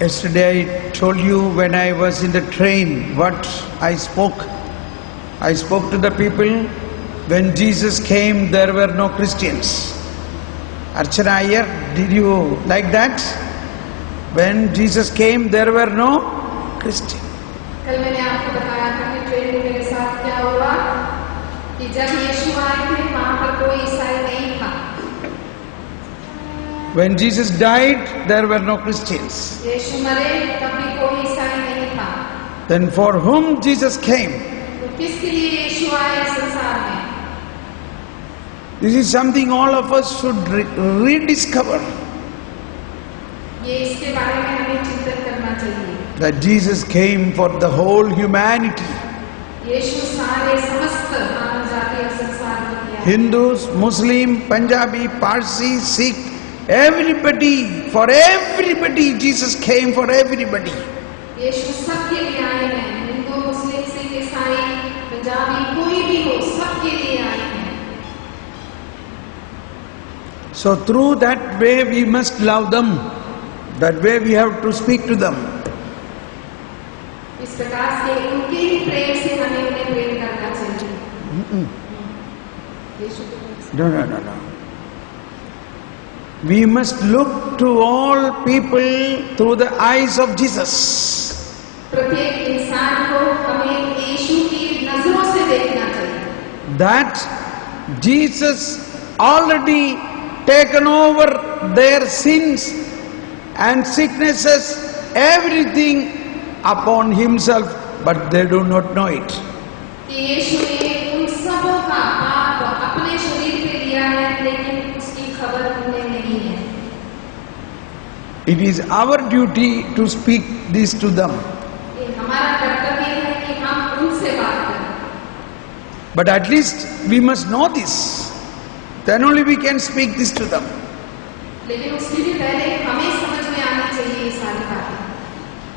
Yesterday I told you when I was in the train what I spoke. I spoke to the people. When Jesus came, there were no Christians. Archana Iyer, did you like that? When Jesus came, there were no Christians. कल मैंने आपको बताया था कि train में मेरे साथ क्या हुआ कि जब यीशु आए थे वहां पर कोई ईसाई नहीं था. When Jesus died, there were no Christians. यीशु मरे तब भी कोई ईसाई नहीं था. Then for whom Jesus came? तो किसके लिए यीशु आए संसार में? This is something all of us should rediscover. ये इसके बारे में हमें चिंतन करना चाहिए. That Jesus came for the whole humanity. यीशु सारे समस्त मानव जाति और संसार को किया. Hindus, Muslim, Punjabi, Parsi, Sikh, everybody, for everybody, Jesus came for everybody. यीशु सबके लिए आए हैं. हिंदू, मुस्लिम, सिख, ईसाई, पंजाबी, कोई भी हो, सबके लिए आए हैं. So through that way we must love them. That way we have to speak to them. इस प्रकार से उनके ही प्रेम से हमें उन्हें प्रेम करना चाहिए. यीशु के प्रेम से. No. We must look to all people through the eyes of Jesus. प्रत्येक इंसान को हमें यीशु की नजरों से देखना चाहिए. That Jesus already taken over their sins and sicknesses, everything upon himself, but they do not know it. कि यीशु ने उन सबों का पाप अपने शरीर पे लिया है, लेकिन उसकी खबर उन्हें नहीं है. It is our duty to speak this to them. ये हमारा कर्तव्य है कि हम उनसे बात करें. But at least we must know this. Then only we can speak this to them. लेकिन उसके भी पहले हमें समझ में आनी चाहिए ये सारी बातें.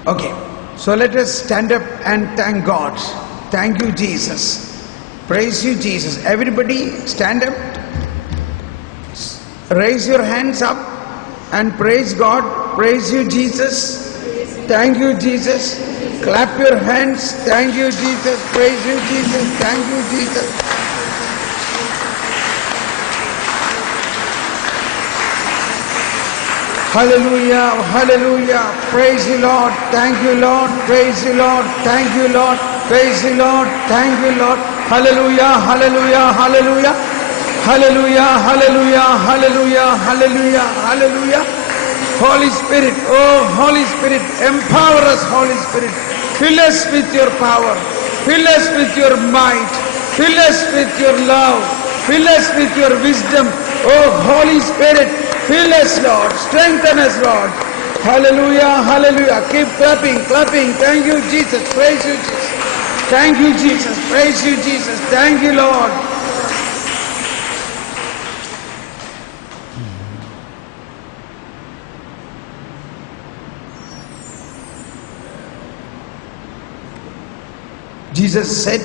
Okay, so let us stand up and thank God. Thank you, Jesus. Praise you, Jesus. Everybody stand up. Raise your hands up and praise God. Praise you, Jesus. Thank you, Jesus. Clap your hands. Thank you, Jesus. Praise you, Jesus. Thank you, Jesus. Hallelujah, hallelujah. Praise you, Lord. Thank you, Lord. Praise you, Lord. Thank you, Lord. Praise you, Lord. Thank you, Lord. Hallelujah, hallelujah, hallelujah. Hallelujah, hallelujah, hallelujah, hallelujah, hallelujah. Holy Spirit, oh Holy Spirit, empower us, Holy Spirit. Fill us with your power. Fill us with your might. Fill us with your love. Fill us with your wisdom. Oh Holy Spirit, fill us, Lord. Strengthen us, Lord. Hallelujah, hallelujah. Keep clapping, clapping. Thank you, Jesus. Praise you, Jesus. Thank you, Jesus. Praise you, Jesus. Thank you, Lord. Jesus said,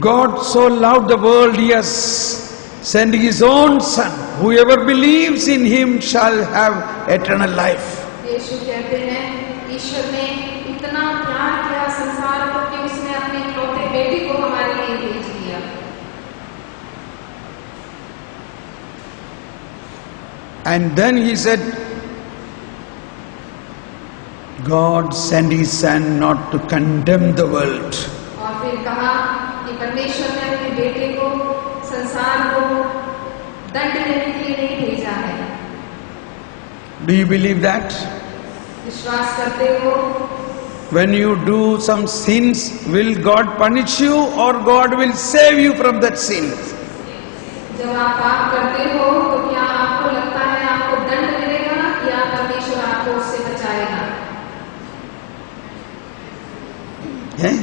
God so loved the world, he has sent his own Son. Whoever believes in him shall have eternal life. यीशु कहते हैं ईश्वर ने इतना प्यार किया संसार को कि उसने अपने इकलौते बेटे को हमारे लिए भेज दिया. And then he said, God sent his Son not to condemn the world. और फिर कहा कि परमेश्वर ने अपने बेटे को संसार को दंड देने के लिए नहीं भेजा है. Do you believe that? विश्वास करते हो? When you do some sins, will God punish you or God will save you from that sin? जब आप पाप करते हो तो क्या आपको लगता है आपको दंड मिलेगा या परमेश्वर आपको उससे बचाएगा? Eh?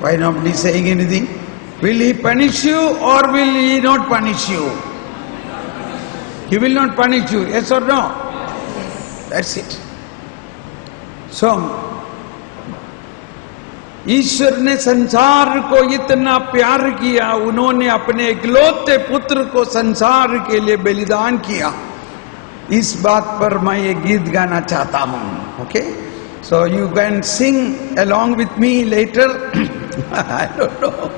Why nobody saying anything? Will he punish you or will he not punish you? He will not punish you, yes or no? That's it. So, ईश्वर ने संसार को इतना प्यार किया, उन्होंने अपने इकलौते पुत्र को संसार के लिए बलिदान किया। इस बात पर मैं ये गीत गाना चाहता हूँ। Okay, so you can sing along with me later. I don't know.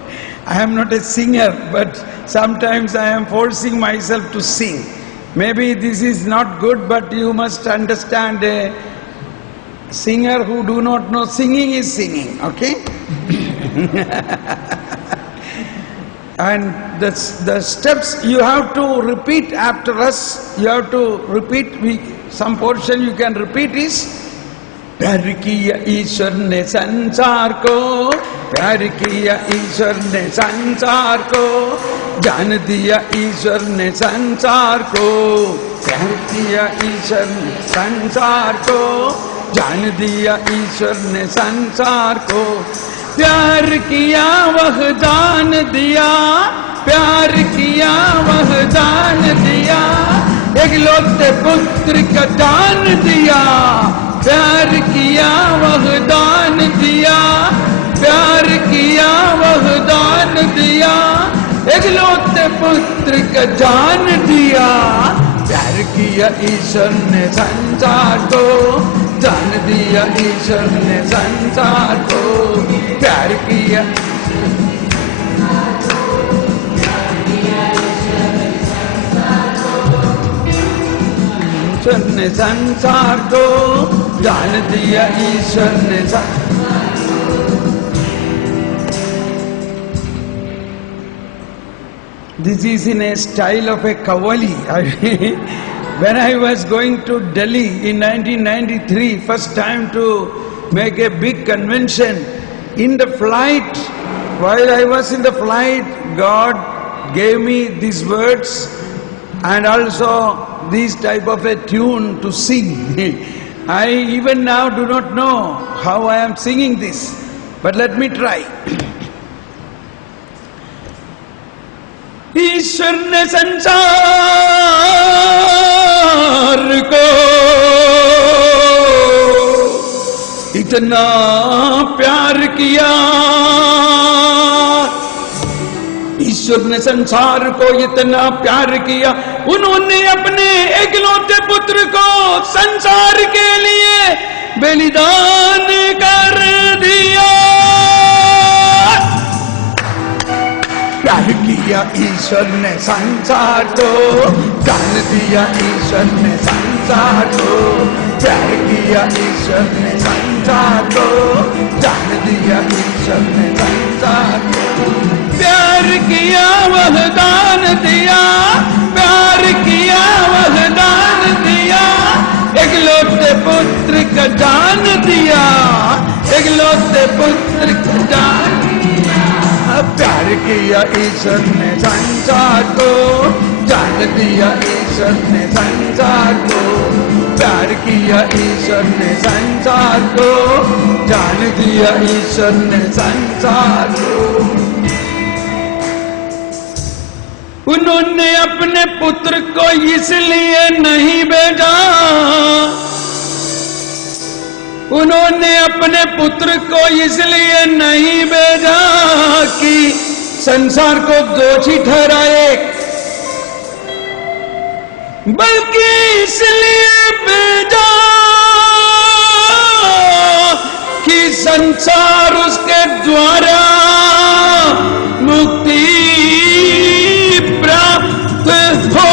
I am not a singer, but sometimes I am forcing myself to sing. Maybe this is not good, but you must understand a singer who do not know singing is singing. Okay. And the steps you have to repeat after us. You have to repeat. Some portion you can repeat is: प्यार किया ईश्वर ने संसार को, प्यार किया ईश्वर ने संसार को, जान दिया ईश्वर ने संसार को, प्यार किया ईश्वर ने संसार को, जान दिया ईश्वर ने संसार को, प्यार किया वह दान दिया, प्यार किया वह दान दिया, इकलौते पुत्र का दान दिया, प्यार किया वह दान दिया, प्यार किया वह दान दिया, इकलौते पुत्र का जान दिया, प्यार किया ईश्वर ने संसार को, जान दिया ईश्वर ने संसार को, प्यार किया ईश्वर ने संसार को, जान दिया ईश्वर ने संसार को। This is in a style of a Qawwali. When I was going to Delhi in 1993, first time to make a big convention, in the flight, while I was in the flight, God gave me these words and also this type of a tune to sing. I even now do not know how I am singing this, but let me try. ईश्वर ने संसार को इतना प्यार किया, ईश्वर ने संसार को इतना प्यार किया, उन्होंने अपने इकलौते पुत्र को संसार के लिए बलिदान कर दिया। प्यार किया ईश्वर ने संसार को, जान दिया ईश्वर ने संसार को, प्यार किया ईश्वर ने संसार को, जान दिया ईश्वर ने संसार को, प्यार किया वह दान दिया, प्यार किया वह दान दिया, इकलौते पुत्र का जान दिया, इकलौते पुत्र का जान दिया, प्यार किया ईश्वर ने संसार को, जान दिया ईश्वर ने संसार को, प्यार किया ईश्वर ने संसार को, जान दिया ईश्वर ने संसार को। उन्होंने अपने पुत्र को इसलिए नहीं भेजा, उन्होंने अपने पुत्र को इसलिए नहीं भेजा कि संसार को दोषी ठहराए, बल्कि इसलिए भेजा कि संसार उसके द्वारा मुक्ति प्राप्त हो।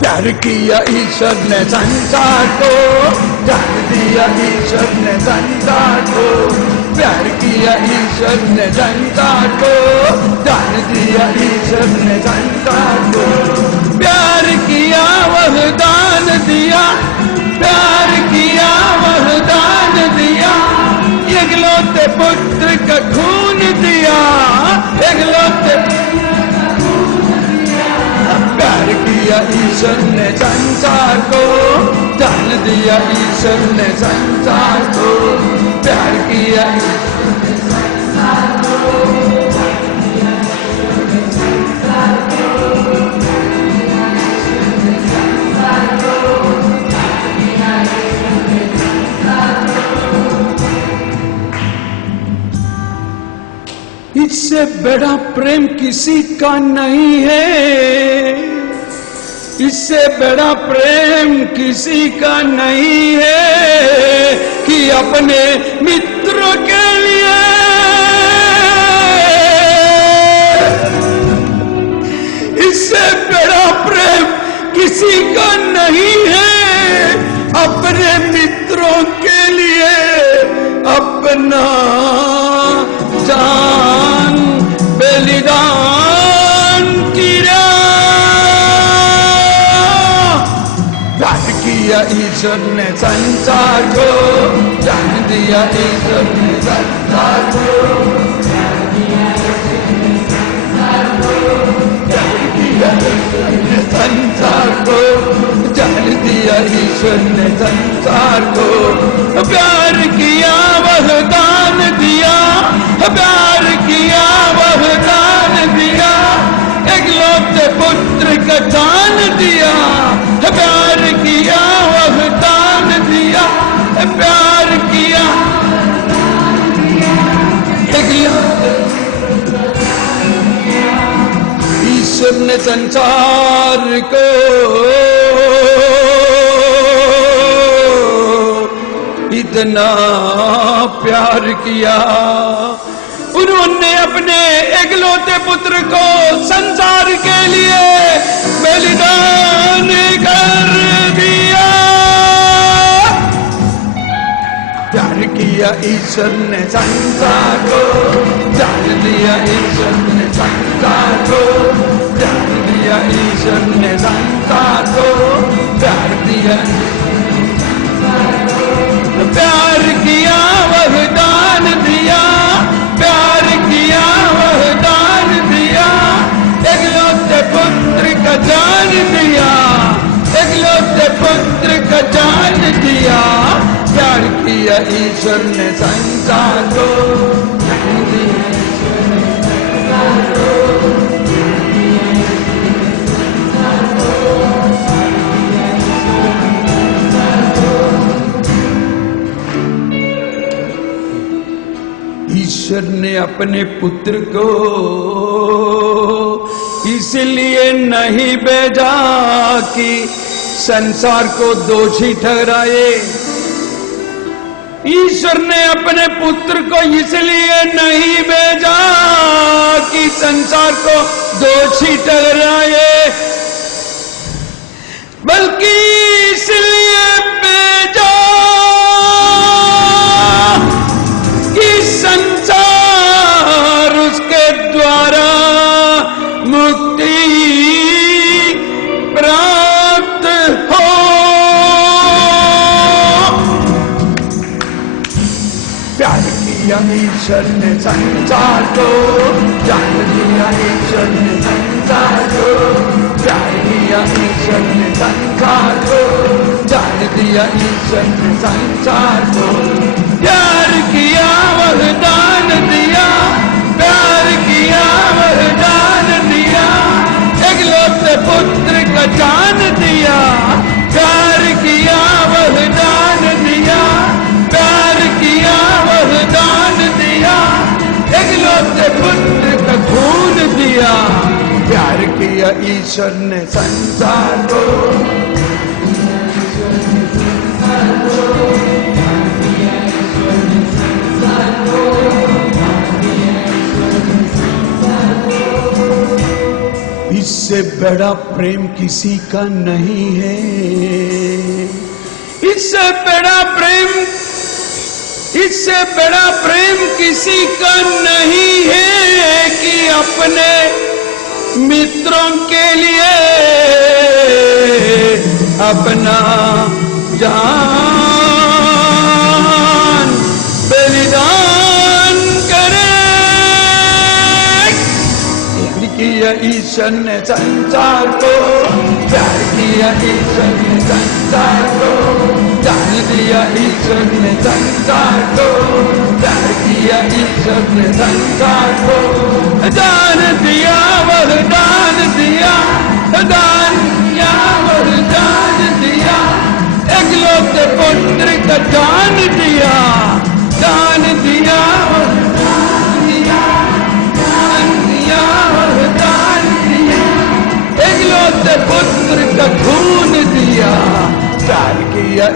प्यार किया ईश्वर ने संसार को, जान दिया ईश्वर ने संसार को, प्यार किया ईश्वर ने संसार को, जान दिया ईश्वर ने संसार को, प्यार किया वह दान दिया, प्यार किया वह दान दिया, इकलौते पुत्र का खून दिया, इकलौते प्यार किया ईश्वर ने संसार को, जान दिया ईश्वर ने संसार को, प्यार किया ईश्वर ने संसार को, जान दिया ईश्वर ने संसार को, प्यार किया ईश्वर ने संसार को, जान दिया ईश्वर ने संसार को। इससे बड़ा प्रेम किसी का नहीं है, इससे बड़ा प्रेम किसी का नहीं है कि अपने मित्रों के लिए, इससे बड़ा प्रेम किसी का नहीं है अपने मित्रों के लिए अपना जान बलिदान किया। प्यार किया ईश्वर ने संसार को, जान दिया ईश्वर ने संसार को, प्यार किया संसार को, जान दिया ईश्वर ने संसार को। प्यार किया वह दान दिया, प्यार किया वह दान दिया, एकलौते पुत्र का दान दिया, प्यार किया वह दान दिया, प्यार किया ईश्वर ने संसार को इतना प्यार किया, उन्होंने अपने एकलौते पुत्र को संसार के लिए बलिदान कर दिया। प्यार किया ईश्वर ने संसार को, जान दिया ईश्वर ने संसार को, प्यार दिया ईश्वर ने संसार को, प्यार दिया, प्यार किया वह दान दिया, प्यार किया वह दान दिया, एकलौते पुत्र का जान दिया, एकलौते पुत्र का जान दिया। प्यार किया ईश्वर ने संसार को, जान दिया ईश्वर ने संसार को, ईश्वर ने अपने पुत्र को इसलिए नहीं भेजा कि संसार को दोषी ठहराए, ईश्वर ने अपने पुत्र को इसलिए नहीं भेजा कि संसार को दोषी ठहराए, बल्कि इसलिए भेजा कि संसार उसके द्वारा मुक्ति प्राप्त हो। प्यार किया ईश्वर ने संसार को, जान दिया ईश्वर ने संसार को, प्यार किया ईश्वर ने संसार को, जान दिया ईश्वर ने संसार को। प्यार किया वह दान दिया, प्यार किया वह दान दिया, एकलौते पुत्र का जान दिया, प्यार किया वह दान दिया, प्यार किया वह दान दिया, एकलौते पुत्र का खून दिया। प्यार किया ईश्वर ने संसार को, इससे बड़ा प्रेम किसी का नहीं है, इससे बड़ा प्रेम, इससे बड़ा प्रेम किसी का नहीं है कि अपने मित्रों के लिए अपना जान बलिदान करे। किया ईश्वर ने संसार को, प्यार किया ईश्वर ने संसार को, जान दिया ईश्वर ने संसार को, प्यार किया ईश्वर ने संसार को, दान दिया वह दान दिया, दान दिया वह दान दिया, एकलौते पुत्र का दान दिया, दान दिया वह दान दिया,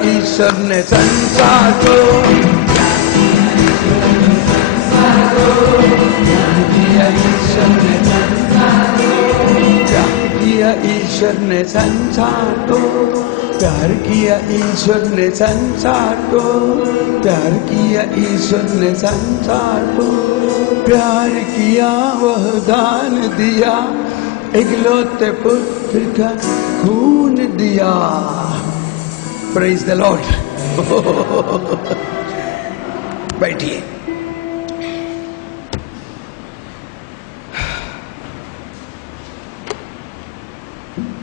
ईश्वर ने संसार को, ईश्वर ने संसार को प्यार किया, ईश्वर ने संसार को प्यार किया, ईश्वर ने संसार को प्यार किया, वह दान दिया, इकलौते पुत्र का खून दिया। Praise the Lord. बैठिए।